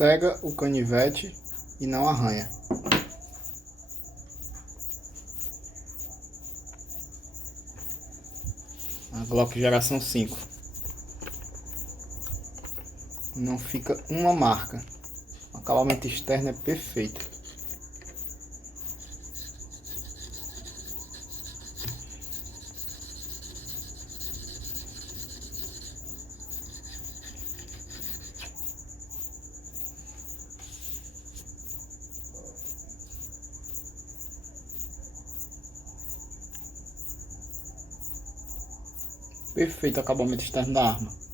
Cega o canivete e não arranha. A Glock geração 5. Não fica uma marca. O acabamento externo é perfeito. Perfeito o acabamento externo da arma.